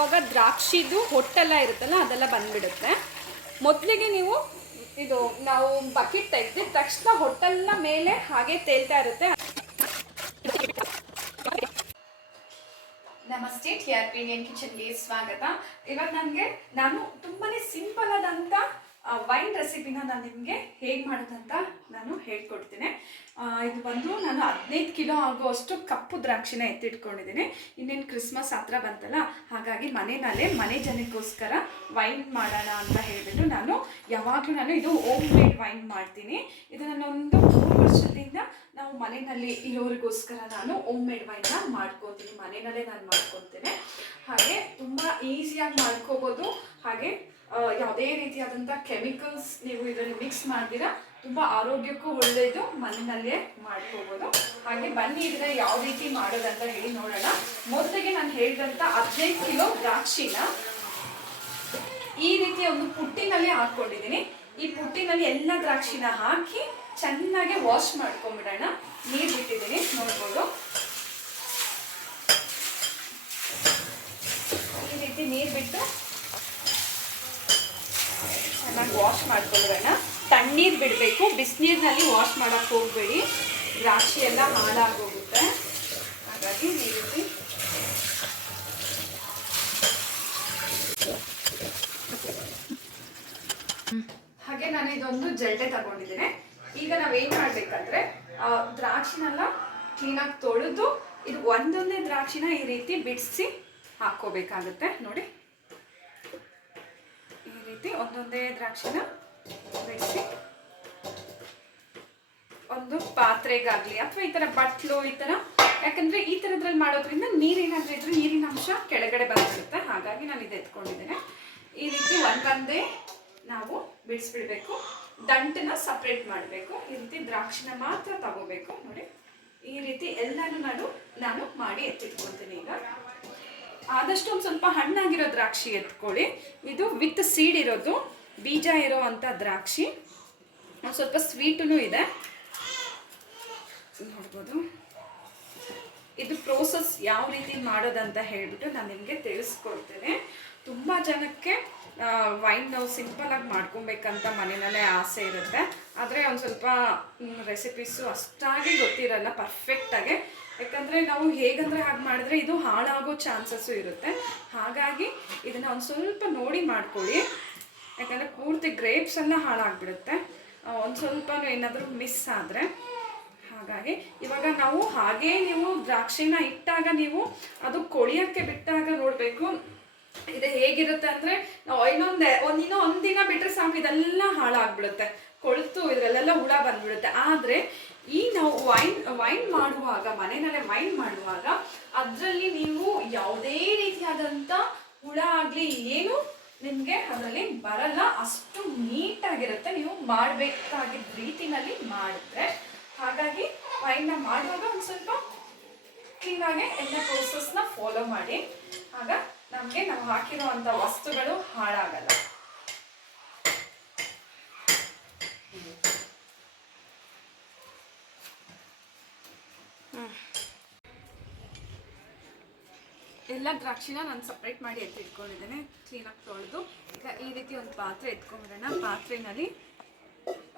ಆವಾಗ ದ್ರಾಕ್ಷಿದು ಹೊಟ್ಟೆಲ್ಲ ಇರುತ್ತಲ್ಲ ಅದೆಲ್ಲ ಬಂದ್ಬಿಡುತ್ತೆ. ಮೊದಲಿಗೆ ನೀವು ಇದು ನಾವು ಬಕೆಟ್ ತೆಗೆದಿದ ತಕ್ಷಣ ಹೊಟ್ಟೆಲ್ಲ ಮೇಲೆ ಹಾಗೆ ತೇಲ್ತಾ ಇರುತ್ತೆ. ನಮಸ್ತೆ, ಟಿ ಆರ್ ಪಿ ಇಂಡಿಯನ್ ಕಿಚನ್ಗೆ ಸ್ವಾಗತ. ಇವಾಗ ನನಗೆ ನಾನು ತುಂಬಾ ಸಿಂಪಲ್ ಆದಂಥ ವೈನ್ ರೆಸಿಪಿನ ನಾನು ನಿಮಗೆ ಹೇಗೆ ಮಾಡೋದಂತ ನಾನು ಹೇಳ್ಕೊಡ್ತೀನಿ. ಇದು ಬಂದು ನಾನು ಹದಿನೈದು ಕಿಲೋ ಆಗುವಷ್ಟು ಕಪ್ಪು ದ್ರಾಕ್ಷಿನ ಎತ್ತಿಟ್ಕೊಂಡಿದ್ದೀನಿ. ಇನ್ನೇನು ಕ್ರಿಸ್ಮಸ್ ಹತ್ರ ಬಂತಲ್ಲ, ಹಾಗಾಗಿ ಮನೆಯಲ್ಲೇ ಮನೆ ಜನಕ್ಕೋಸ್ಕರ ವೈನ್ ಮಾಡೋಣ ಅಂತ ಹೇಳಿಬಿಟ್ಟು ನಾನು ಯಾವಾಗಲೂ ನಾನು ಇದು ಓಮ್ ಮೇಡ್ ವೈನ್ ಮಾಡ್ತೀನಿ. ಇದು ನಾನೊಂದು ಮೂರು ವರ್ಷದಿಂದ ನಾವು ಮನೆಯಲ್ಲಿ ಇರೋರಿಗೋಸ್ಕರ ನಾನು ಓಮ್ ಮೇಡ್ ವೈನ್ನ ಮಾಡ್ಕೊತೀನಿ. ಮನೆಯಲ್ಲೇ ನಾನು ಮಾಡ್ಕೊತೀನಿ. ಹಾಗೆ ತುಂಬ ಈಸಿಯಾಗಿ ಮಾಡ್ಕೋಬೋದು. ಹಾಗೆ ಯಾವುದೇ ರೀತಿಯಾದಂಥ ಕೆಮಿಕಲ್ಸ್ ನೀವು ಇದರಲ್ಲಿ ಮಿಕ್ಸ್ ಮಾಡ್ದಿರಾ, ತುಂಬ ಆರೋಗ್ಯಕ್ಕೂ ಒಳ್ಳೆಯದು ಮನೆಯಲ್ಲೇ ಮಾಡ್ಕೋಬೋದು. ಹಾಗೆ ಬನ್ನಿ ಇದನ್ನ ಯಾವ ರೀತಿ ಮಾಡೋದಂತ ಹೇಳಿ ನೋಡೋಣ. ಮೊದಲಿಗೆ ನಾನು ಹೇಳಿದಂಥ ಹದಿನೈದು ಕಿಲೋ ದ್ರಾಕ್ಷಿನ ಈ ರೀತಿಯ ಒಂದು ಪುಟ್ಟಿನಲ್ಲಿ ಹಾಕ್ಕೊಂಡಿದ್ದೀನಿ ಈ ಪುಟ್ಟಿನಲ್ಲಿ ಎಲ್ಲ ದ್ರಾಕ್ಷಿನ ಹಾಕಿ ಚೆನ್ನಾಗಿ ವಾಶ್ ಮಾಡ್ಕೊಂಬಿಡೋಣ. ನೀರು ಬಿಟ್ಟಿದ್ದೀನಿ ನೋಡ್ಬೋದು. ಈ ರೀತಿ ನೀರು ಬಿಟ್ಟು ಚೆನ್ನಾಗಿ ವಾಶ್ ಮಾಡ್ಕೊಂಡ್ಬಿಡೋಣ ತಣ್ಣೀರು ಬಿಡಬೇಕು. ಬಿಸಿನೀರಿನಲ್ಲಿ ವಾಶ್ ಮಾಡೋಕ್ಕೆ ಹೋಗಬೇಡಿ. ದ್ರಾಕ್ಷಿ ಎಲ್ಲ ಹಾಳಾಗೋಗುತ್ತೆ. ಹಾಗಾಗಿ ರೀತಿ. ಹಾಗೆ ನಾನು ಇದೊಂದು ಜಲ್ಡೆ ತಗೊಂಡಿದ್ದೇನೆ. ಈಗ ನಾವೇನು ಮಾಡ್ಬೇಕಂದ್ರೆ ದ್ರಾಕ್ಷಿನೆಲ್ಲ ಕ್ಲೀನಾಗಿ ತೊಳೆದು, ಇದು ಒಂದೊಂದೇ ದ್ರಾಕ್ಷಿನ ಈ ರೀತಿ ಬಿಡಿಸಿ ಹಾಕ್ಕೋಬೇಕಾಗುತ್ತೆ. ನೋಡಿ. ರೀತಿ ಒಂದೊಂದೇ ದ್ರಾಕ್ಷಿನ ಬಿಡಿಸಿ ಒಂದು ಪಾತ್ರೆಗಾಗ್ಲಿ ಅಥವಾ ಈ ತರ ಬಟ್ಲು ಈ ತರ. ಯಾಕಂದ್ರೆ ಈ ಥರದ್ರಲ್ಲಿ ಮಾಡೋದ್ರಿಂದ ನೀರೇನಾದ್ರೂ ಇದ್ರೆ ನೀರಿನ ಅಂಶ ಕೆಳಗಡೆ ಬಂದ್ಬಿಡುತ್ತೆ. ಹಾಗಾಗಿ ನಾನು ಇದು ಎತ್ಕೊಂಡಿದ್ದೇನೆ. ಈ ರೀತಿ ಒಂದೊಂದೇ ನಾವು ಬಿಡಿಸ್ಬಿಡ್ಬೇಕು. ದಂಟನ್ನ ಸಪ್ರೇಟ್ ಮಾಡಬೇಕು. ಈ ರೀತಿ ದ್ರಾಕ್ಷಿನ ಮಾತ್ರ ತಗೋಬೇಕು. ನೋಡಿ, ಈ ರೀತಿ ಎಲ್ಲಾನು ನಾನು ನಾನು ಮಾಡಿ ಎತ್ತಿಟ್ಕೊಳ್ತೀನಿ ಈಗ. ಆದಷ್ಟು ಒಂದು ಸ್ವಲ್ಪ ಹಣ್ಣಾಗಿರೋ ದ್ರಾಕ್ಷಿ ಎತ್ಕೊಳ್ಳಿ. ಇದು ವಿತ್ ಸೀಡ್ ಇರೋದು. ಬೀಜ ಇರೋ ಅಂಥ ದ್ರಾಕ್ಷಿ. ಒಂದು ಸ್ವಲ್ಪ ಸ್ವೀಟೂ ಇದೆ. ನೋಡ್ಬೋದು. ಇದು ಪ್ರೋಸೆಸ್ ಯಾವ ರೀತಿ ಮಾಡೋದಂತ ಹೇಳಿಬಿಟ್ಟು ನಾನು ನಿಮಗೆ ತಿಳಿಸ್ಕೊಡ್ತೇನೆ. ತುಂಬ ಜನಕ್ಕೆ ವೈನ್ ನಾವು ಸಿಂಪಲಾಗಿ ಮಾಡ್ಕೊಬೇಕಂತ ಮನೆಯಲ್ಲೇ ಆಸೆ ಇರುತ್ತೆ. ಆದರೆ ಒಂದು ಸ್ವಲ್ಪ ರೆಸಿಪೀಸು ಅಷ್ಟಾಗಿ ಗೊತ್ತಿರಲ್ಲ ಪರ್ಫೆಕ್ಟಾಗಿ ಯಾಕಂದರೆ ನಾವು ಹೇಗಂದ್ರೆ ಹಾಗೆ ಮಾಡಿದ್ರೆ ಇದು ಹಾಳಾಗೋ ಚಾನ್ಸಸ್ಸು ಇರುತ್ತೆ. ಹಾಗಾಗಿ ಇದನ್ನು ಒಂದು ಸ್ವಲ್ಪ ನೋಡಿ ಮಾಡ್ಕೊಳ್ಳಿ. ಯಾಕಂದರೆ ಪೂರ್ತಿ ಗ್ರೇಪ್ಸ್ ಎಲ್ಲ ಹಾಳಾಗ್ಬಿಡುತ್ತೆ. ಒಂದು ಸ್ವಲ್ಪ ಏನಾದರೂ ಮಿಸ್ ಆದರೆ. ಹಾಗಾಗಿ ಇವಾಗ ನಾವು ಹಾಗೇ ನೀವು ದ್ರಾಕ್ಷಿನ ಇಟ್ಟಾಗ ನೀವು ಅದು ಕೊಳಿಯೋಕ್ಕೆ ಬಿಟ್ಟಾಗ ನೋಡಬೇಕು. ಇದು ಹೇಗಿರುತ್ತೆ ಅಂದರೆ ನಾವು ಇನ್ನೊಂದು, ಒಂದು ಇನ್ನೂ ಒಂದಿನ ಬಿಟ್ಟರೆ ಸಾಕು, ಇದೆಲ್ಲ ಹಾಳಾಗ್ಬಿಡುತ್ತೆ. ಕೊಳ್ತು, ಇದರಲ್ಲೆಲ್ಲ ಹುಳ ಬಂದ್ಬಿಡುತ್ತೆ. ಆದರೆ ಈ ನಾವು ವೈನ್ ವೈನ್ ಮಾಡುವಾಗ, ಮನೆಯಲ್ಲೇ ವೈನ್ ಮಾಡುವಾಗ ಅದರಲ್ಲಿ ನೀವು ಯಾವುದೇ ರೀತಿಯಾದಂಥ ಹುಳ ಆಗಲಿ, ಏನು ನಿಮಗೆ ಅದರಲ್ಲಿ ಬರಲ್ಲ. ಅಷ್ಟು ನೀಟಾಗಿರುತ್ತೆ. ನೀವು ಮಾಡಬೇಕಾಗಿದ್ದ ರೀತಿನಲ್ಲಿ ಮಾಡಿದ್ರೆ. ಹಾಗಾಗಿ ವೈನ್ನ ಮಾಡುವಾಗ ಒಂದು ಸ್ವಲ್ಪ ಕ್ಲೀನಾಗಿ ಎಲ್ಲ ಪ್ರೋಸೆಸ್ನ ಫಾಲೋ ಮಾಡಿ. ಆಗ ನಮಗೆ ನಾವು ಹಾಕಿರುವಂಥ ವಸ್ತುಗಳು ಹಾಳಾಗಲ್ಲ. ಎಲ್ಲ ದ್ರಾಕ್ಷಿನ ನಾನು ಸಪ್ರೇಟ್ ಮಾಡಿ ಎತ್ತಿಟ್ಕೊಂಡಿದ್ದೇನೆ ಕ್ಲೀನಾಗಿ ತೊಳೆದು. ಈಗ ಈ ರೀತಿ ಒಂದು ಪಾತ್ರೆ ಎತ್ಕೊಂಡ್ಬಿಡೋಣ. ಪಾತ್ರೆನಲ್ಲಿ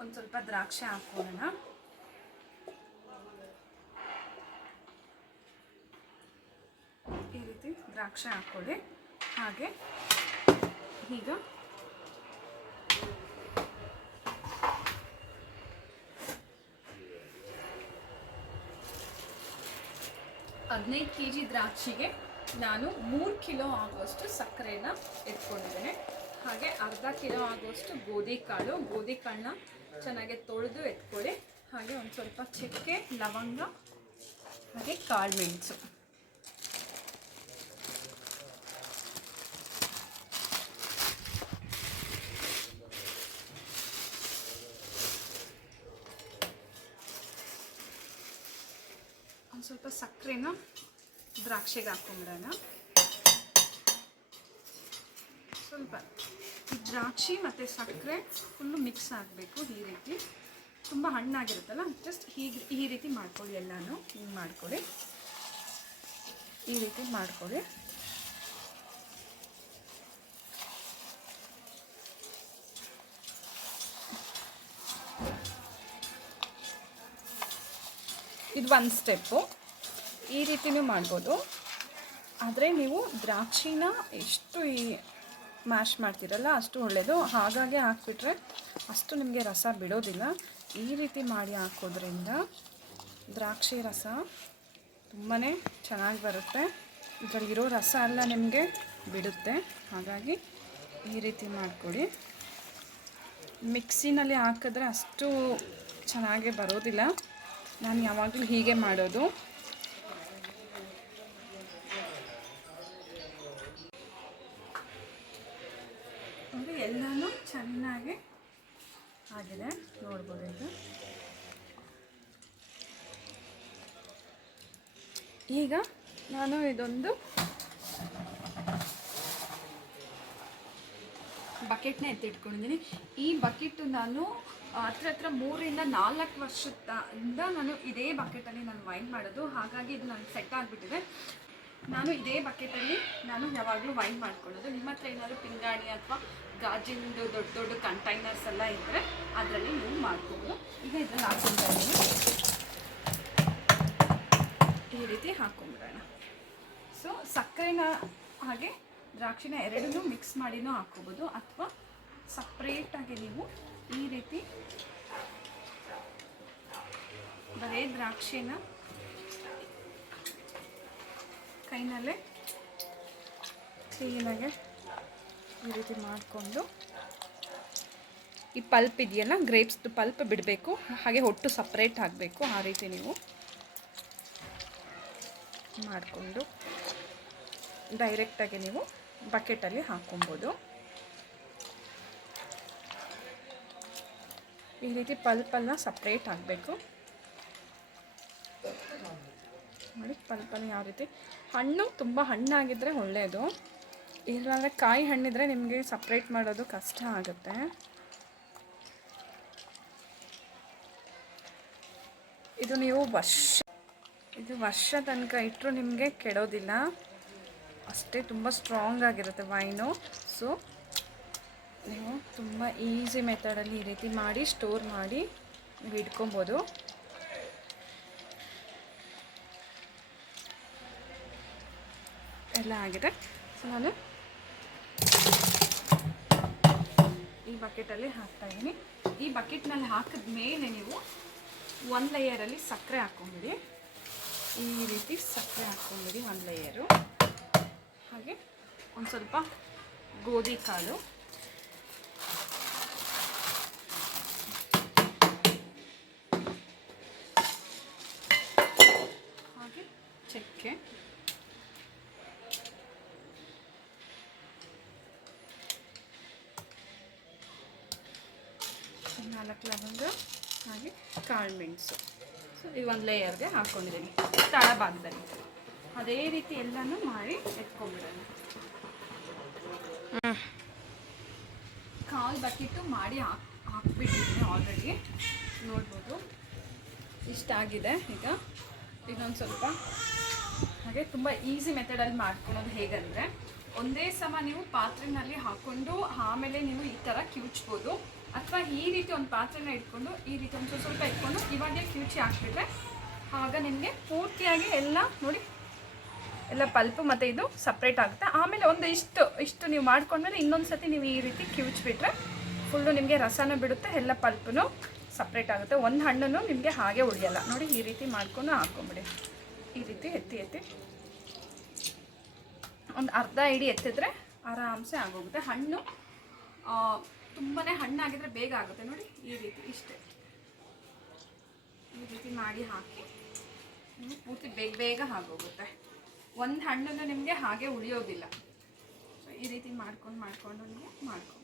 ಒಂದು ಸ್ವಲ್ಪ ದ್ರಾಕ್ಷಿ ಹಾಕೊಳ್ಳೋಣ ಈ ರೀತಿ ದ್ರಾಕ್ಷಿ ಹಾಕ್ಕೊಳ್ಳಿ. ಹಾಗೆ ಈಗ ಹದಿನೈದು ಕೆ ಜಿ ದ್ರಾಕ್ಷಿಗೆ ನಾನು ಮೂರು ಕಿಲೋ ಆಗುವಷ್ಟು ಸಕ್ಕರೆನ ಎತ್ಕೊಂಡಿದ್ದೇನೆ. ಹಾಗೆ ಅರ್ಧ ಕಿಲೋ ಆಗುವಷ್ಟು ಗೋಧಿ ಕಾಳು ಗೋಧಿ ಕಾಳನ್ನ ಚೆನ್ನಾಗಿ ತೊಳೆದು ಎತ್ಕೊಳ್ಳಿ. ಹಾಗೆ ಒಂದು ಸ್ವಲ್ಪ ಚಕ್ಕೆ, ಲವಂಗ, ಹಾಗೆ ಕಾಳು ಮೆಣಸು. ಒಂದು ಸ್ವಲ್ಪ ಸಕ್ಕರೆನ ದ್ರಾಕ್ಷಿಗೆ ಹಾಕ್ಕೊಂಬಿಡೋಣ. ಸ್ವಲ್ಪ ಈ ದ್ರಾಕ್ಷಿ ಮತ್ತು ಸಕ್ಕರೆ ಫುಲ್ಲು ಮಿಕ್ಸ್ ಆಗಬೇಕು ಈ ರೀತಿ. ತುಂಬ ಹಣ್ಣಾಗಿರುತ್ತಲ್ಲ ಜಸ್ಟ್ ಹೀಗೆ ಈ ರೀತಿ ಮಾಡ್ಕೊಳ್ಳಿ ಎಲ್ಲನೂ. ಹಿಂಗೆ ಮಾಡ್ಕೊಳ್ಳಿ. ಈ ರೀತಿ ಮಾಡ್ಕೊಳ್ಳಿ. ಇದು ಒಂದು ಸ್ಟೆಪ್ಪು ಈ ರೀತಿಯೂ ಮಾಡ್ಬೋದು. ಆದರೆ ನೀವು ದ್ರಾಕ್ಷಿನ ಎಷ್ಟು ಈ ಮ್ಯಾಶ್ ಮಾಡ್ತೀರಲ್ಲ ಅಷ್ಟು ಒಳ್ಳೆಯದು ಹಾಗಾಗಿ ಹಾಕ್ಬಿಟ್ರೆ ಅಷ್ಟು ನಿಮಗೆ ರಸ ಬಿಡೋದಿಲ್ಲ. ಈ ರೀತಿ ಮಾಡಿ ಹಾಕೋದ್ರಿಂದ ದ್ರಾಕ್ಷಿ ರಸ ತುಂಬಾ ಚೆನ್ನಾಗಿ ಬರುತ್ತೆ. ಇದರಲ್ಲಿರೋ ರಸ ಎಲ್ಲ ನಿಮಗೆ ಬಿಡುತ್ತೆ. ಹಾಗಾಗಿ ಈ ರೀತಿ ಮಾಡಿಕೊಡಿ. ಮಿಕ್ಸಿನಲ್ಲಿ ಹಾಕಿದ್ರೆ ಅಷ್ಟು ಚೆನ್ನಾಗೇ ಬರೋದಿಲ್ಲ. ನಾನು ಯಾವಾಗಲೂ ಹೀಗೆ ಮಾಡೋದು ನೋಡಿ ಎಲ್ಲನೂ ಚೆನ್ನಾಗಿ ಆಗಿದೆ. ನೋಡ್ಬೋದು ಇದು. ಈಗ ನಾನು ಇದೊಂದು ಬಕೆಟ್ನ ಎತ್ತಿಟ್ಕೊಂಡಿದ್ದೀನಿ. ಈ ಬಕೆಟ್ ನಾನು ಹತ್ರ ಹತ್ರ ಮೂರಿಂದ ನಾಲ್ಕು ವರ್ಷದಿಂದ ನಾನು ಇದೇ ಬಕೆಟಲ್ಲಿ ನಾನು ವೈನ್ ಮಾಡೋದು. ಹಾಗಾಗಿ ಇದು ನನಗೆ ಸೆಟ್ ಆಗಿಬಿಟ್ಟಿದೆ. ನಾನು ಇದೇ ಬಕೆಟಲ್ಲಿ ನಾನು ಯಾವಾಗಲೂ ವೈನ್ ಮಾಡ್ಕೊಳ್ಳೋದು. ನಿಮ್ಮ ಹತ್ರ ಏನಾದರೂ ಪಿಂಗಾಣಿ ಅಥವಾ ಗಾಜಿಂದು ದೊಡ್ಡ ದೊಡ್ಡ ಕಂಟೈನರ್ಸ್ ಎಲ್ಲ ಇದ್ದರೆ ಅದರಲ್ಲಿ ನೀವು ಮಾಡ್ಕೋಬೋದು ಈಗ ಇದರಲ್ಲಿ ಹಾಕೊಂಡ್ರೆ ಈ ರೀತಿ ಹಾಕೊಂಡ್ಬಿಡೋಣ. ಸೊ ಸಕ್ಕರೆನ ಹಾಗೆ ದ್ರಾಕ್ಷಿನ ಎರಡನ್ನೂ ಮಿಕ್ಸ್ ಮಾಡಿನೂ ಹಾಕೋಬೋದು ಅಥವಾ ಸಪ್ರೇಟಾಗಿ ನೀವು ಈ ರೀತಿ ಬರೇ ದ್ರಾಕ್ಷಿನ ಕೈನಲ್ಲೇ ಕ್ಲೀನಾಗೆ ಈ ರೀತಿ ಮಾಡಿಕೊಂಡು ಈ ಪಲ್ಪ್ ಇದೆಯಲ್ಲ ಗ್ರೇಪ್ಸ್ದು ಪಲ್ಪ್ ಬಿಡಬೇಕು. ಹಾಗೆ ಹೊಟ್ಟು ಸಪ್ರೇಟ್ ಆಗಬೇಕು ಆ ರೀತಿ ನೀವು ಮಾಡಿಕೊಂಡು ಡೈರೆಕ್ಟಾಗಿ ನೀವು ಬಕೆಟಲ್ಲಿ ಹಾಕ್ಕೊಬೋದು. ಈ ರೀತಿ ಪಲ್ಪಲ್ಲ ಸಪ್ರೇಟ್ ಆಗಬೇಕು ನೋಡಿ ಪಲ್ಪಲ್ಲಿ ಯಾವ ರೀತಿ ಹಣ್ಣು ತುಂಬ ಹಣ್ಣಾಗಿದ್ದರೆ ಒಳ್ಳೆಯದು ಇಲ್ಲಾಂದರೆ ಕಾಯಿ ಹಣ್ಣಿದ್ರೆ ನಿಮಗೆ ಸಪ್ರೇಟ್ ಮಾಡೋದು ಕಷ್ಟ ಆಗುತ್ತೆ. ಇದು ನೀವು ವರ್ಷ, ಇದು ವರ್ಷ ತನಕ ಇಟ್ಟರು ನಿಮಗೆ ಕೆಡೋದಿಲ್ಲ. ಅಷ್ಟೇ ತುಂಬ ಸ್ಟ್ರಾಂಗ್ ಆಗಿರುತ್ತೆ ವೈನು ಸೊ ನೀವು ತುಂಬ ಈಸಿ ಮೆಥಡಲ್ಲಿ ಈ ರೀತಿ ಮಾಡಿ ಸ್ಟೋರ್ ಮಾಡಿ ನೀವು ಇಟ್ಕೊಬೋದು. ಎಲ್ಲ ಆಗಿದೆ. ಸೊ ನಾನು ಈ ಬಕೆಟಲ್ಲಿ ಹಾಕ್ತಾ ಇದ್ದೀನಿ ಈ ಬಕೆಟ್ನಲ್ಲಿ ಹಾಕಿದ ಮೇಲೆ ನೀವು ಒಂದು ಲೇಯರಲ್ಲಿ ಸಕ್ಕರೆ ಹಾಕ್ಕೊಂಬಿಡಿ ಈ ರೀತಿ ಸಕ್ಕರೆ ಹಾಕ್ಕೊಂಬಿಡಿ ಒಂದು ಲೇಯರು ಹಾಗೆ ಒಂದು ಸ್ವಲ್ಪ ಗೋಧಿ ಕಾಳು ಹಾಗೆ ಚಕ್ಕೆ ನಾಲ್ಕು ಲವಂಗ ಹಾಗೆ ಕಾಳು ಮೆಣಸು. ಸೊ ಈ ಒಂದು ಲೇಯರ್ಗೆ ಹಾಕ್ಕೊಂಡಿದ್ದೀನಿ ತಳಭಾಗದಲ್ಲಿ ಅದೇ ರೀತಿ ಎಲ್ಲನೂ ಮಾಡಿ ಎತ್ಕೊಂಡ್ಬಿಡೋಣ. ಕಾಲು ಬಕೆಟು ಮಾಡಿ ಹಾಕಿ ಹಾಕ್ಬಿಟ್ಟಿದ್ದೀನಿ ಆಲ್ರೆಡಿ ನೋಡ್ಬೋದು. ಇಷ್ಟಾಗಿದೆ ಈಗ. ಇದೊಂದು ಸ್ವಲ್ಪ. ಹಾಗೆ ತುಂಬ ಈಸಿ ಮೆಥಡಲ್ಲಿ ಮಾಡ್ಕೊಳೋದು ಹೇಗಂದರೆ ಒಂದೇ ಸಮ ನೀವು ಪಾತ್ರೆನಲ್ಲಿ ಹಾಕ್ಕೊಂಡು ಆಮೇಲೆ ನೀವು ಈ ಥರ ಕಿವುಚ್ಬೋದು. ಅಥವಾ ಈ ರೀತಿ ಒಂದು ಪಾತ್ರೆನ ಇಟ್ಕೊಂಡು, ಈ ರೀತಿ ಒಂದು ಸ್ವಲ್ಪ ಇಟ್ಕೊಂಡು ಇವಾಗಲೇ ಕ್ಯೂಚಿ ಹಾಕ್ಬಿಟ್ರೆ ಆಗ ನಿಮಗೆ ಪೂರ್ತಿಯಾಗಿ ಎಲ್ಲ ನೋಡಿ, ಎಲ್ಲ ಪಲ್ಪು ಮತ್ತು ಇದು ಸಪ್ರೇಟ್ ಆಗುತ್ತೆ. ಆಮೇಲೆ ಒಂದು ಇಷ್ಟು ಇಷ್ಟು ನೀವು ಮಾಡ್ಕೊಂಡ್ಮೇಲೆ ಇನ್ನೊಂದು ಸತಿ ನೀವು ಈ ರೀತಿ ಕಿವುಚ್ಬಿಟ್ರೆ ಫುಲ್ಲು ನಿಮಗೆ ರಸನೂ ಬಿಡುತ್ತೆ, ಎಲ್ಲ ಪಲ್ಪನು ಸಪ್ರೇಟ್ ಆಗುತ್ತೆ. ಒಂದು ಹಣ್ಣನ್ನು ನಿಮಗೆ ಹಾಗೆ ಉಳಿಯಲ್ಲ. ನೋಡಿ, ಈ ರೀತಿ ಮಾಡ್ಕೊಂಡು ಹಾಕ್ಕೊಂಬಿಡಿ ಈ ರೀತಿ ಎತ್ತಿ ಎತ್ತಿ. ಒಂದು ಅರ್ಧ ಇಡಿ ಎತ್ತಿದ್ರೆ ಆರಾಮ್ಸೆ ಆಗೋಗುತ್ತೆ. ಹಣ್ಣು ತುಂಬಾ ಹಣ್ಣಾಗಿದ್ರೆ ಬೇಗ ಆಗುತ್ತೆ ನೋಡಿ, ಈ ರೀತಿ ಇಷ್ಟೇ. ಈ ರೀತಿ ಮಾಡಿ ಹಾಕಿ ಪೂರ್ತಿ ಬೇಗ ಬೇಗ ಆಗೋಗುತ್ತೆ. ಒಂದು ಹಣ್ಣನ್ನು ನಿಮಗೆ ಹಾಗೆ ಉಳಿಯೋದಿಲ್ಲ. ಸೊ ಈ ರೀತಿ ಮಾಡ್ಕೊಂಡು ಮಾಡ್ಕೊಂಡು ನೀವು ಮಾಡ್ಕೊಬೋದು.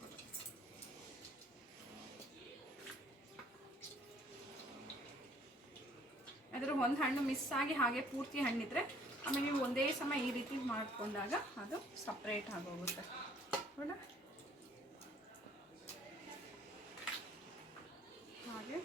ಅದರ ಒಂದು ಹಣ್ಣು ಮಿಸ್ ಆಗಿ ಹಾಗೆ ಪೂರ್ತಿ ಹಣ್ಣಿದ್ರೆ, ಆಮೇಲೆ ನೀವು ಒಂದೇ ಸಮ ಈ ರೀತಿ ಮಾಡಿಕೊಂಡಾಗ ಅದು ಸಪ್ರೇಟ್ ಆಗೋಗುತ್ತೆ. ನೋಡ ಹಾಗೆ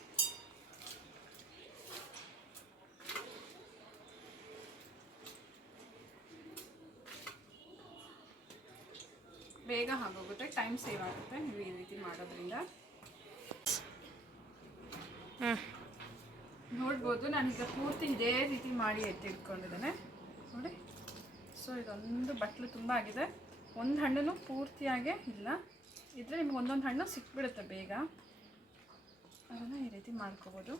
ಬೇಗ ಆಗೋಗುತ್ತೆ ಟೈಮ್ ಸೇವ್ ಆಗುತ್ತೆ ನೀವು ಈ ರೀತಿ ಮಾಡೋದ್ರಿಂದ. ನೋಡ್ಬೋದು ನಾನೀಗ ಪೂರ್ತಿ ಇದೇ ರೀತಿ ಮಾಡಿ ಎತ್ತಿಟ್ಕೊಂಡಿದ್ದೇನೆ ನೋಡಿ. ಸೊ ಇದೊಂದು ಬಟ್ಲು ತುಂಬ ಆಗಿದೆ. ಒಂದು ಹಣ್ಣು ಪೂರ್ತಿಯಾಗೆ ಇಲ್ಲ. ಇದ್ರೆ ನಿಮ್ಗೆ ಒಂದೊಂದು ಹಣ್ಣು ಸಿಕ್ಬಿಡುತ್ತೆ ಬೇಗ. ಅದನ್ನು ಈ ರೀತಿ ಮಾಡ್ಕೋಬೋದು.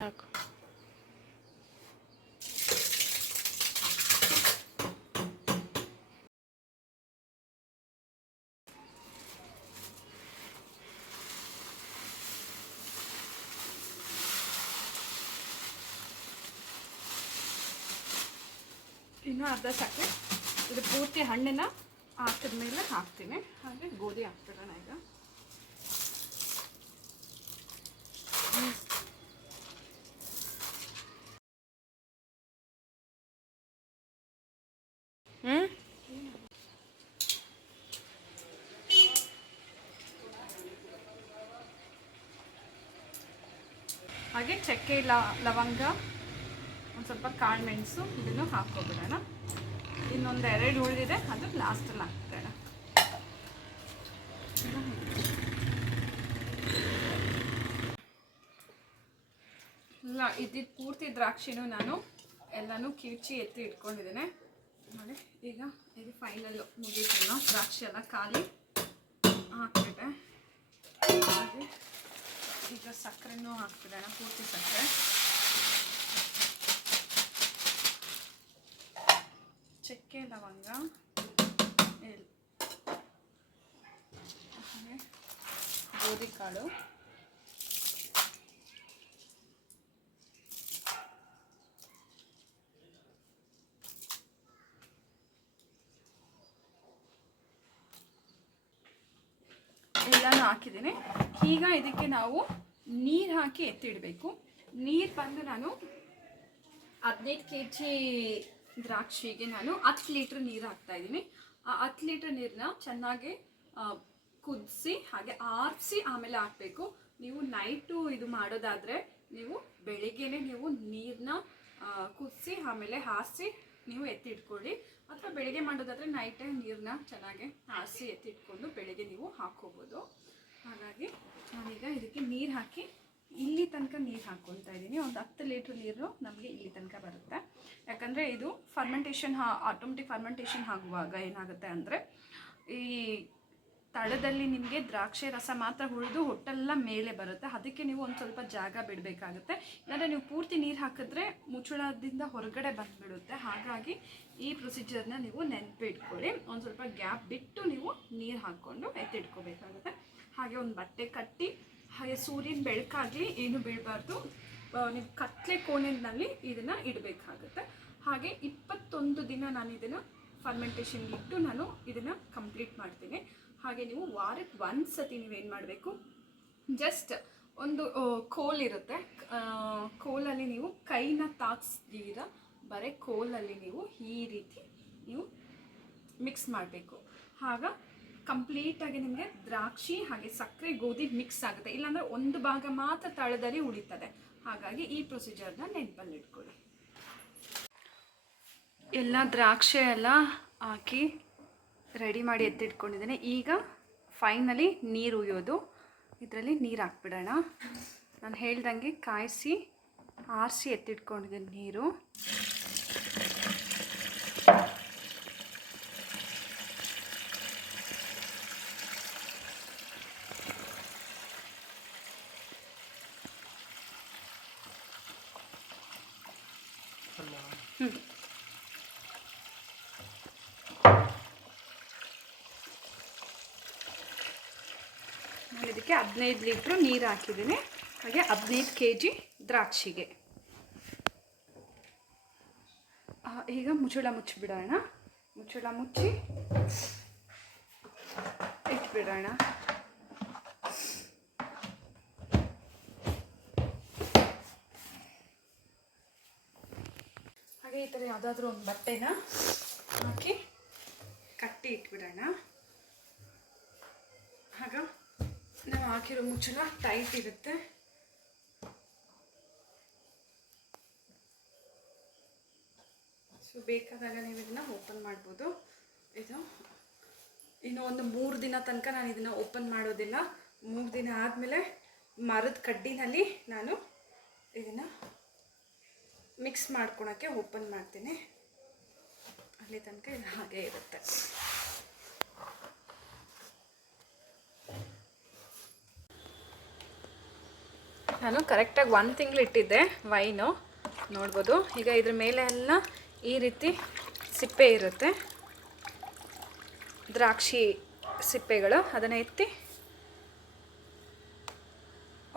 ಸಾಕು. ಇನ್ನೂ ಅರ್ಧ ಸಾಕು. ಇದು ಪೂರ್ತಿ ಹಣ್ಣನ್ನ ಹಾಕಿದ ಮೇಲೆ ಹಾಕ್ತೀನಿ. ಹಾಗೆ ಗೋಧಿ ಹಾಕ್ಬಿಡೋಣ ಈಗ. ಹಾಗೆ ಚಕ್ಕೆ ಲವಂಗ ಸ್ವಲ್ಪ ಕಾಳು ಮೆಣಸು ಇದನ್ನು ಹಾಕ್ಕೊಬಿಡೋಣ. ಇನ್ನೊಂದು ಎರಡು ಉಳಿದಿದೆ ಅದು ಲಾಸ್ಟಲ್ಲಿ ಹಾಕ್ಬಿಡೋಣ. ಇಲ್ಲ ಇದ್ದಿದ್ದು ಪೂರ್ತಿ ದ್ರಾಕ್ಷಿನೂ ನಾನು ಎಲ್ಲನೂ ಕಿರ್ಚಿ ಎತ್ತಿ ಇಟ್ಕೊಂಡಿದ್ದೇನೆ. ನೋಡಿ, ಈಗ ಇದು ಫೈನಲ್ಲು ಮುಗೀತು ದ್ರಾಕ್ಷಿ ಎಲ್ಲ ಖಾಲಿ ಹಾಕ್ಬಿಟ್ಟೆ. ಈಗ ಸಕ್ಕರೆನೂ ಹಾಕ್ಬಿಡೋಣ, ಪೂರ್ತಿ ಸಕ್ಕರೆ. ಚಕ್ಕೆ ಲವಂಗ ಎಲ್ ಗೋಧಿ ಕಾಳು ಎಲ್ಲನೂ ಹಾಕಿದ್ದೀನಿ ಈಗ ಇದಕ್ಕೆ ನಾವು ನೀರು ಹಾಕಿ ಎತ್ತಿಡಬೇಕು ನೀರು ಬಂದು ನಾನು ಹದಿನೈದು ಕೆ ಜಿ ದ್ರಾಕ್ಷಿಗೆ ನಾನು ಹತ್ತು ಲೀಟ್ರ್ ನೀರು ಹಾಕ್ತಾ ಇದ್ದೀನಿ. ಆ ಹತ್ತು ಲೀಟ್ರ್ ನೀರನ್ನ ಚೆನ್ನಾಗಿ ಕುದಿಸಿ, ಹಾಗೆ ಆರಿಸಿ ಆಮೇಲೆ ಹಾಕಬೇಕು. ನೀವು ನೈಟು ಇದು ಮಾಡೋದಾದರೆ ನೀವು ಬೆಳಿಗ್ಗೆನೇ ನೀವು ನೀರನ್ನ ಕುದಿಸಿ ಆಮೇಲೆ ಹಾಸಿ ನೀವು ಎತ್ತಿಟ್ಕೊಳ್ಳಿ. ಅಥವಾ ಬೆಳಿಗ್ಗೆ ಮಾಡೋದಾದರೆ ನೈಟೇ ನೀರನ್ನ ಚೆನ್ನಾಗಿ ಹಾಸಿ ಎತ್ತಿಟ್ಕೊಂಡು ಬೆಳಿಗ್ಗೆ ನೀವು ಹಾಕ್ಕೋಬೋದು. ಹಾಗಾಗಿ ನಾನೀಗ ಇದಕ್ಕೆ ನೀರು ಹಾಕಿ ಇಲ್ಲಿ ತನಕ ನೀರು ಹಾಕ್ಕೊತಾ ಇದ್ದೀನಿ. ಒಂದು ಹತ್ತು ಲೀಟ್ರ್ ನೀರು ನಮಗೆ ಇಲ್ಲಿ ತನಕ ಬರುತ್ತೆ. ಯಾಕಂದರೆ ಇದು ಫರ್ಮೆಂಟೇಷನ್ ಹಾ ಆಟೋಮೆಟಿಕ್ ಫರ್ಮೆಂಟೇಷನ್ ಆಗುವಾಗ ಏನಾಗುತ್ತೆ ಅಂದರೆ ಈ ತಳದಲ್ಲಿ ನಿಮಗೆ ದ್ರಾಕ್ಷಿ ರಸ ಮಾತ್ರ ಹುರಿದು ಹೊಟ್ಟೆಲ್ಲ ಮೇಲೆ ಬರುತ್ತೆ. ಅದಕ್ಕೆ ನೀವು ಒಂದು ಸ್ವಲ್ಪ ಜಾಗ ಬಿಡಬೇಕಾಗುತ್ತೆ. ಇಲ್ಲಾಂದರೆ ನೀವು ಪೂರ್ತಿ ನೀರು ಹಾಕಿದ್ರೆ ಮುಚ್ಚಳದಿಂದ ಹೊರಗಡೆ ಬಂದುಬಿಡುತ್ತೆ. ಹಾಗಾಗಿ ಈ ಪ್ರೊಸೀಜರ್ನ ನೀವು ನೆನಪಿಟ್ಕೊಳ್ಳಿ ಒಂದು ಸ್ವಲ್ಪ ಗ್ಯಾಪ್ ಬಿಟ್ಟು ನೀವು ನೀರು ಹಾಕ್ಕೊಂಡು ಎತ್ತಿಟ್ಕೋಬೇಕಾಗುತ್ತೆ. ಹಾಗೆ ಒಂದು ಬಟ್ಟೆ ಕಟ್ಟಿ, ಹಾಗೆ ಸೂರ್ಯನ ಬೆಳಕಾಗಲಿ ಏನು ಬೀಳಬಾರ್ದು. ನೀವು ಕತ್ಲೆ ಕೋಣೆನಲ್ಲಿ ಇದನ್ನು ಇಡಬೇಕಾಗುತ್ತೆ. ಹಾಗೆ ಇಪ್ಪತ್ತೊಂದು ದಿನ ನಾನು ಇದನ್ನು ಫರ್ಮೆಂಟೇಷನ್ ಇಟ್ಟು ನಾನು ಇದನ್ನು ಕಂಪ್ಲೀಟ್ ಮಾಡ್ತೀನಿ. ಹಾಗೆ ನೀವು ವಾರಕ್ಕೆ ಒಂದು ಸತಿ ನೀವೇನು ಮಾಡಬೇಕು? ಜಸ್ಟ್ ಒಂದು ಕೋಲ್ ಇರುತ್ತೆ. ಕೋಲಲ್ಲಿ ನೀವು ಕೈನ ತಾಕ್ಸ್ದೀರ? ಬರೀ ಕೋಲಲ್ಲಿ ನೀವು ಈ ರೀತಿ ನೀವು ಮಿಕ್ಸ್ ಮಾಡಬೇಕು. ಆಗ ಕಂಪ್ಲೀಟಾಗಿ ನಿಮಗೆ ದ್ರಾಕ್ಷಿ ಹಾಗೆ ಸಕ್ಕರೆ ಗೋಧಿ ಮಿಕ್ಸ್ ಆಗುತ್ತೆ. ಇಲ್ಲಾಂದರೆ ಒಂದು ಭಾಗ ಮಾತ್ರ ತಳದಲ್ಲಿ ಉಳಿತದೆ. ಹಾಗಾಗಿ ಈ ಪ್ರೊಸೀಜರ್ನ ನೆನಪಲ್ಲಿ ಇಟ್ಕೊಳ್ಳಿ ಎಲ್ಲ ದ್ರಾಕ್ಷಿ ಎಲ್ಲ ಹಾಕಿ ರೆಡಿ ಮಾಡಿ ಎತ್ತಿಟ್ಕೊಂಡಿದ್ದೇನೆ. ಈಗ ಫೈನಲಿ ನೀರು ಉಯ್ಯೋದು. ಇದರಲ್ಲಿ ನೀರು ಹಾಕ್ಬಿಡೋಣ. ನಾನು ಹೇಳ್ದಂಗೆ ಕಾಯಿಸಿ, ಆರಿಸಿ ಎತ್ತಿಟ್ಕೊಂಡಿದ್ದೀನಿ ನೀರು ಹ್ಞೂ ನಾನು ಇದಕ್ಕೆ ಹದಿನೈದು ಲೀಟ್ರ್ ನೀರು ಹಾಕಿದ್ದೀನಿ. ಹಾಗೆ ಹದಿನೈದು ಕೆ ಜಿ ದ್ರಾಕ್ಷಿಗೆ ಈಗ ಮುಚ್ಚಳ ಮುಚ್ಚಿಬಿಡೋಣ. ಮುಚ್ಚಳ ಮುಚ್ಚಿ ಇಟ್ಬಿಡೋಣ. ಹಾಗೆ ಈ ಥರ ಯಾವುದಾದ್ರೂ ಒಂದು ಬಟ್ಟೆನ ಹಾಕಿ ಕಟ್ಟಿ ಇಟ್ಬಿಡೋಣ ಆಗ ನಾವು ಹಾಕಿರೋ ಮುಚ್ಚಳ ಟೈಟ್ ಇರುತ್ತೆ. ಸೊ ಬೇಕಾದಾಗ ನೀವು ಇದನ್ನ ಓಪನ್ ಮಾಡ್ಬೋದು. ಇದು ಇನ್ನು ಒಂದು ಮೂರು ದಿನ ತನಕ ನಾನು ಇದನ್ನು ಓಪನ್ ಮಾಡೋದಿಲ್ಲ. ಮೂರು ದಿನ ಆದಮೇಲೆ ಮರದ ಕಡ್ಡಿನಲ್ಲಿ ನಾನು ಇದನ್ನು ಮಿಕ್ಸ್ ಮಾಡ್ಕೊಳಕ್ಕೆ ಓಪನ್ ಮಾಡ್ತೀನಿ. ಅಲ್ಲಿ ತನಕ ಇದು ಹಾಗೆ ಇರುತ್ತೆ. ನಾನು ಕರೆಕ್ಟಾಗಿ ಒಂದು ತಿಂಗಳು ಇಟ್ಟಿದ್ದೆ ವೈನು. ನೋಡ್ಬೋದು. ಈಗ ಇದ್ರ ಮೇಲೆ ಎಲ್ಲ ಈ ರೀತಿ ಸಿಪ್ಪೆ ಇರುತ್ತೆ. ದ್ರಾಕ್ಷಿ ಸಿಪ್ಪೆಗಳು. ಅದನ್ನು ಎತ್ತಿ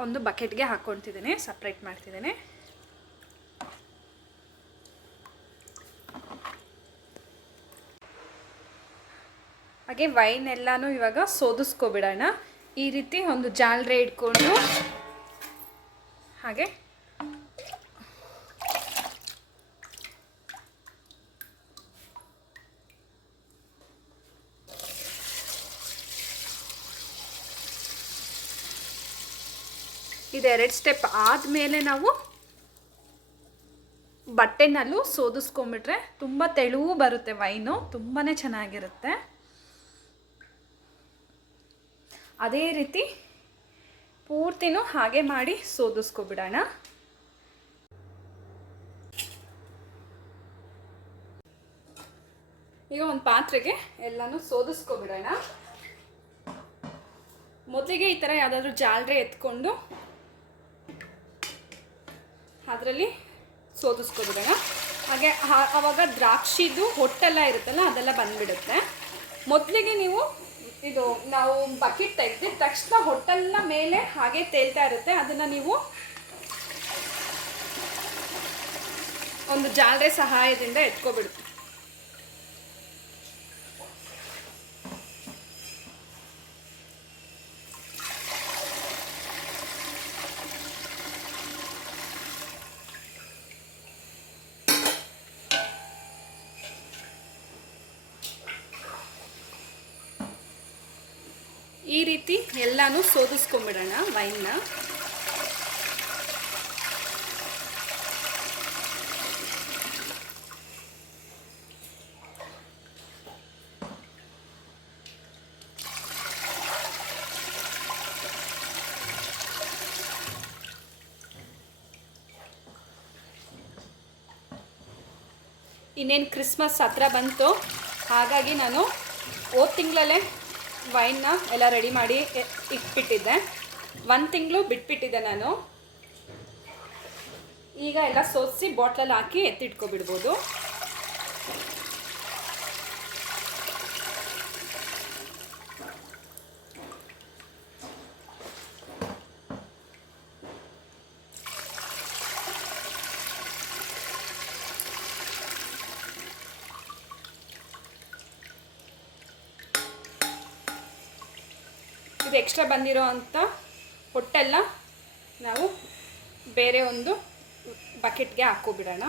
ಒಂದು ಬಕೆಟ್ಗೆ ಹಾಕ್ಕೊಳ್ತಿದ್ದೀನಿ. ಸಪ್ರೇಟ್ ಮಾಡ್ತಿದ್ದೀನಿ. ಹಾಗೆ ವೈನ್ ಎಲ್ಲನೂ ಇವಾಗ ಸೋದಿಸ್ಕೊಬಿಡೋಣ. ಈ ರೀತಿ ಒಂದು ಜಾಲ್ರೆ ಇಟ್ಕೊಂಡು ಹಾಗೆ. ಇದೆರಡು ಸ್ಟೆಪ್ ಆದಮೇಲೆ ನಾವು ಬಟ್ಟೆನಲ್ಲೂ ಸೋದಿಸ್ಕೊಂಬಿಟ್ರೆ ತುಂಬ ತೆಳುವು ಬರುತ್ತೆ ವೈನು ತುಂಬಾ ಚೆನ್ನಾಗಿರುತ್ತೆ. ಅದೇ ರೀತಿ ಪೂರ್ತಿನೂ ಹಾಗೆ ಮಾಡಿ ಸೋದಿಸ್ಕೊಬಿಡೋಣ. ಈಗ ಒಂದು ಪಾತ್ರೆಗೆ ಎಲ್ಲನೂ ಸೋದಿಸ್ಕೊಬಿಡೋಣ. ಮೊದಲಿಗೆ ಈ ಥರ ಯಾವುದಾದ್ರೂ ಜಾಲರೆ ಎತ್ಕೊಂಡು ಅದರಲ್ಲಿ ಸೋದಿಸ್ಕೊಬಿಡೋಣ. ಹಾಗೆ ಆವಾಗ ದ್ರಾಕ್ಷಿದು ಹೊಟ್ಟೆಲ್ಲ ಇರುತ್ತಲ್ಲ ಅದೆಲ್ಲ ಬಂದ್ಬಿಡುತ್ತೆ. ಮೊದಲಿಗೆ ನೀವು ಇದು ನಾವು ಬಕೆಟ್ ತೆಗೆದಿದ ತಕ್ಷಣ ಹೊಟ್ಟೆಲ್ಲ ಮೇಲೆ ಹಾಗೆ ತೇಲ್ತಾ ಇರುತ್ತೆ. ಅದನ್ನು ನೀವು ಒಂದು ಜಾಲರೆ ಸಹಾಯದಿಂದ ಎತ್ಕೊಬಿಡುತ್ತೆ ಈ ರೀತಿ ಎಲ್ಲಾನು ಸೋದಿಸ್ಕೊಂಬಿಡೋಣ ವೈನ್ನ. ಇನ್ನೇನು ಕ್ರಿಸ್ಮಸ್ ಹತ್ರ ಬಂತು ಹಾಗಾಗಿ ನಾನು ಹೋದ ತಿಂಗಳಲ್ಲೇ ವೈನ್ನ ಎಲ್ಲ ರೆಡಿ ಮಾಡಿ ಇಟ್ಬಿಟ್ಟಿದ್ದೆ. ಒಂದು ತಿಂಗಳು ಬಿಟ್ಬಿಟ್ಟಿದ್ದೆ ನಾನು. ಈಗ ಎಲ್ಲ ಸೋಸಿ ಬಾಟ್ಲಲ್ಲಿ ಹಾಕಿ ಎತ್ತಿಟ್ಕೊಬಿಡ್ಬೋದು. ಎಕ್ಸ್ಟ್ರಾ ಬಂದಿರೋ ಅಂಥ ಹೊಟ್ಟೆಲ್ಲ ನಾವು ಬೇರೆ ಒಂದು ಬಕೆಟ್ಗೆ ಹಾಕೋಬಿಡೋಣ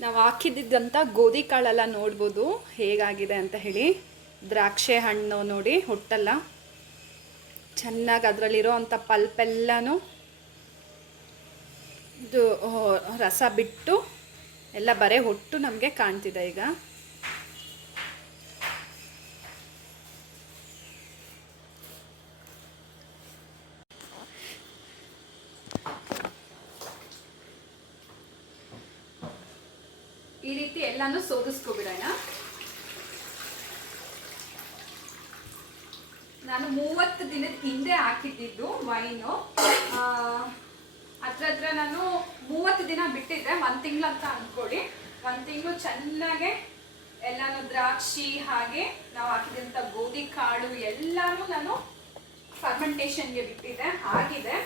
ನಾವು ಹಾಕಿದ್ದಂಥ ಗೋಧಿ ಕಾಳೆಲ್ಲ ನೋಡ್ಬೋದು ಹೇಗಾಗಿದೆ ಅಂತ ಹೇಳಿ. ದ್ರಾಕ್ಷೆ ಹಣ್ಣು ನೋಡಿ, ಹೊಟ್ಟೆಲ್ಲ ಚೆನ್ನಾಗಿ ಅದರಲ್ಲಿರೋ ಅಂಥ ಪಲ್ಪೆಲ್ಲನೂ ಇದು ರಸ ಬಿಟ್ಟು ಎಲ್ಲ ಬರೇ ಹೊಟ್ಟು ನಮಗೆ ಕಾಣ್ತಿದೆ ಈಗ. ಈ ರೀತಿ ಎಲ್ಲಾನು ಸೋದಿಸ್ಕೊಬಿಡೋಣ. ನಾನು ಮೂವತ್ತು ದಿನದ ಹಿಂದೆ ಹಾಕಿದ್ದಿದ್ದು ವೈನು. ಹತ್ರ ಹತ್ರ ನಾನು ಮೂವತ್ತು ದಿನ ಬಿಟ್ಟಿದ್ರೆ ಒಂದು ತಿಂಗಳು ಅಂತ ಅಂದ್ಕೊಳ್ಳಿ ಒಂದು ತಿಂಗಳು ಚೆನ್ನಾಗೆ ಎಲ್ಲಾನು ದ್ರಾಕ್ಷಿ ಹಾಗೆ ನಾವು ಹಾಕಿದಂಥ ಗೋಧಿ, ಕಾಳು ಎಲ್ಲಾನು ನಾನು ಫರ್ಮೆಂಟೇಷನ್ಗೆ ಬಿಟ್ಟಿದ್ದೆ ಆಗಿದೆ.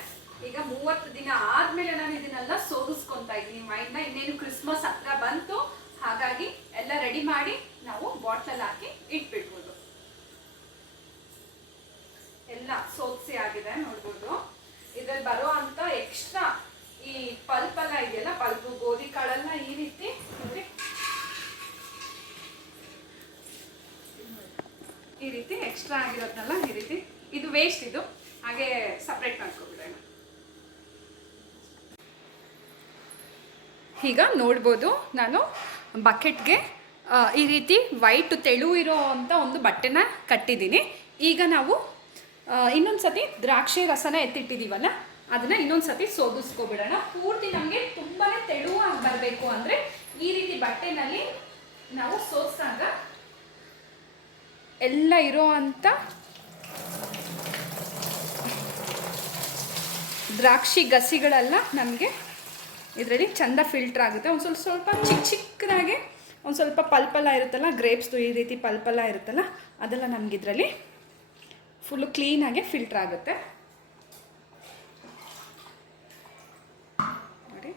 ಈಗ ಮೂವತ್ತು ದಿನ ಆದ್ಮೇಲೆ ನಾನು ಇದನ್ನೆಲ್ಲ ಸೋಗಿಸ್ಕೊಂತ ಇದ್ದೀನಿ. ಮೈಂಡ್ನ ಇನ್ನೇನು ಕ್ರಿಸ್ಮಸ್ ಹತ್ರ ಬಂತು. ಹಾಗಾಗಿ ಎಲ್ಲ ರೆಡಿ ಮಾಡಿ ನಾವು ಬಾಟ್ಲಲ್ಲಿ ಹಾಕಿ ಇಟ್ಬಿಡ್ಬೋದು. ಎಲ್ಲ ಸೋದಿಸಿ ಆಗಿದೆ ನೋಡ್ಬೋದು. ಇದ್ರಲ್ಲಿ ಬರೋ ಎಕ್ಸ್ಟ್ರಾ ಈ ಪಲ್ಪ್ ಎಲ್ಲ ಇದೆಯಲ್ಲ, ಪಲ್ಪ್, ಗೋಧಿ ಕಾಳನ್ನ ಈ ರೀತಿ ಈ ರೀತಿ ಎಕ್ಸ್ಟ್ರಾ ಆಗಿರೋದ್ನಲ್ಲ ಈ ರೀತಿ ಇದು ವೇಸ್ಟ್ ಇದು. ಹಾಗೆ ಸಪ್ರೇಟ್ ಮಾಡ್ಕೊಬಿಡೋಣ. ಈಗ ನೋಡ್ಬೋದು ನಾನು ಬಕೆಟ್ಗೆ ಈ ರೀತಿ ವೈಟ್ ತೆಳು ಇರೋ ಅಂತ ಒಂದು ಬಟ್ಟೆನ ಕಟ್ಟಿದ್ದೀನಿ. ಈಗ ನಾವು ಇನ್ನೊಂದು ಸತಿ ದ್ರಾಕ್ಷಿ ರಸನ ಎತ್ತಿಟ್ಟಿದ್ದೀವಲ್ಲ ಅದನ್ನು ಇನ್ನೊಂದು ಸತಿ ಸೋದಿಸ್ಕೊಬಿಡೋಣ ಪೂರ್ತಿ ನಮಗೆ ತುಂಬಾ ತೆಳುವಾಗಿ ಬರಬೇಕು ಅಂದರೆ ಈ ರೀತಿ ಬಟ್ಟೆನಲ್ಲಿ ನಾವು ಸೋಸಿದಾಗ ಎಲ್ಲ ಇರೋ ಅಂಥ ದ್ರಾಕ್ಷಿ ಗಸಿಗಳೆಲ್ಲ ನಮಗೆ ಇದರಲ್ಲಿ ಚಂದ ಫಿಲ್ಟ್ರ್ ಆಗುತ್ತೆ. ಒಂದು ಸ್ವಲ್ಪ ಸ್ವಲ್ಪ ಚಿಕ್ಕ ಚಿಕ್ಕದಾಗೆ ಒಂದು ಸ್ವಲ್ಪ ಪಲ್ಪಲ್ಲ ಇರುತ್ತಲ್ಲ ಗ್ರೇಪ್ಸ್ದು ಈ ರೀತಿ ಪಲ್ಪಲ್ಲ ಇರುತ್ತಲ್ಲ, ಅದೆಲ್ಲ ನಮ್ಗೆ ಇದರಲ್ಲಿ ಫುಲ್ಲು ಕ್ಲೀನಾಗೆ ಫಿಲ್ಟ್ರ್ ಆಗುತ್ತೆ ನೋಡಿ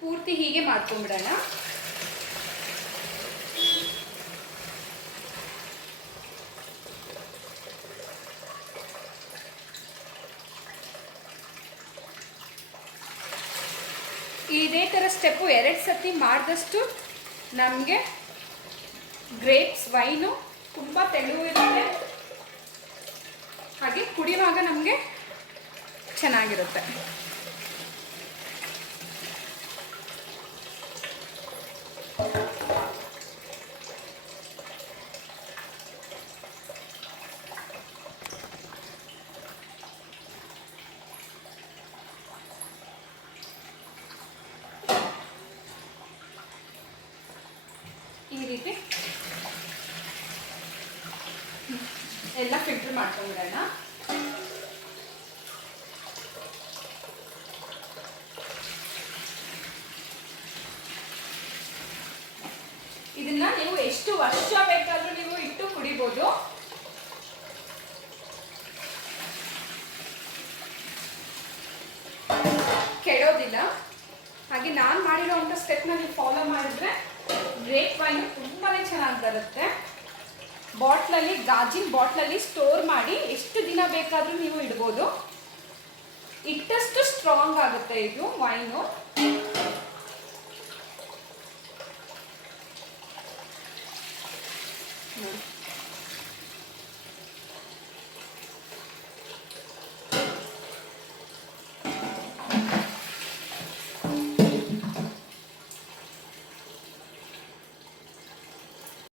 ಪೂರ್ತಿ ಹೀಗೆ ಮಾಡ್ಕೊಂಬಿಡೋಣ ಇದೇ ಥರ ಸ್ಟೆಪ್ಪು ಎರಡು ಸತಿ ಮಾಡಿದಷ್ಟು ನಮಗೆ ಗ್ರೇಪ್ಸ್ ವೈನು ತುಂಬ ತೆಳುವು ಇರುತ್ತೆ. ಹಾಗೆ ಕುಡಿಯುವಾಗ ನಮಗೆ ಚೆನ್ನಾಗಿರುತ್ತೆ ಈ ರೀತಿ ಎಲ್ಲ ಫಿಲ್ಟರ್ ಮಾಡ್ಕೊಂಡ್ಬಿಡೋಣ ಇದನ್ನ ನೀವು ಎಷ್ಟು ವರ್ಷ ಬೇಕಾದ್ರೂ ನೀವು ಇಟ್ಟು ಕುಡಿಬೋದು ಕೆಡೋದಿಲ್ಲ ಹಾಗೆ ನಾನು ಮಾಡಿರೋವಂಥ ಸ್ಟೆಪ್ನ ನೀವು ಫಾಲೋ ಮಾಡಿದ್ರೆ ಗ್ರೇಪ್ ವೈನ್ ತುಂಬಾ ಚೆನ್ನಾಗಿ ಬರುತ್ತೆ. ಬಾಟ್ಲಲ್ಲಿ ಗಾಜಿನ ಬಾಟ್ಲಲ್ಲಿ ಸ್ಟೋರ್ ಮಾಡಿ ಎಷ್ಟು ದಿನ ಬೇಕಾದರೂ ನೀವು ಇಡ್ಬೋದು. ಇಟ್ಟಷ್ಟು ಸ್ಟ್ರಾಂಗ್ ಆಗುತ್ತೆ ಇದು ವೈನು ನೋಡಿ.